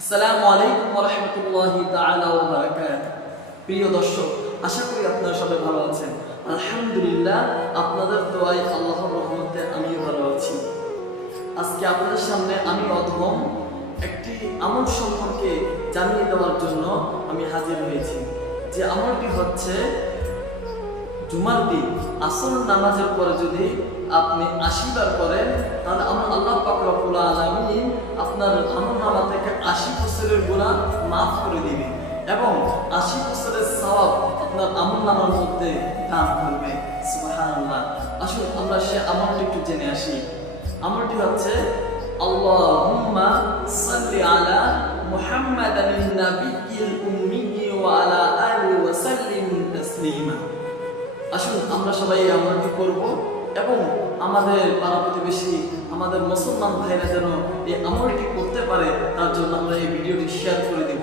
আসসালামু আলাইকুম ওয়া রাহমাতুল্লাহি তাআলা ওয়া বারাকাতুহু। প্রিয় দর্শক, আশা করি আপনারা সবাই ভালো আছেন। আলহামদুলিল্লাহ, আপনাদের দোয়ায় আল্লাহর রহমতে আমিও ভালো আছি। আজকে আপনাদের সামনে আমি অধম একটি আমল সম্পর্কে জানিয়ে দেওয়ার জন্য আমি হাজির হয়েছি। যে আমলটি হচ্ছে, জুমার দিন আসর নামাজের পরে যদি আপনি ৮০ বার করেন, তাহলে আমার আল্লাহ পাক রব্বুল আলামিন আপনার আমলনামা থেকে ৮০ বছরের গুনাহ মাফ করে দিবে এবং ৮০ বছরের সওয়াব আপনার আমলনামার মধ্যে দান করবে। সুবহানাল্লাহ। আসুন আমরা সে আমলটি একটু জেনে আসি। আমলটি হচ্ছে, আল্লাহুম্মা সাল্লি আলা মুহাম্মাদানিন নাবিয়্যিল উম্মিয়্যি ওয়া আলা আলিহি ওয়া সাল্লিম তাসলিমা। আসুন আমরা সবাই এই আমলটি করব এবং আমাদের পাড়া প্রতিবেশী, আমাদের মুসলমান ভাইরা যেন এই আমলটি করতে পারে, তার জন্য আমরা এই ভিডিওটি শেয়ার করে দেব।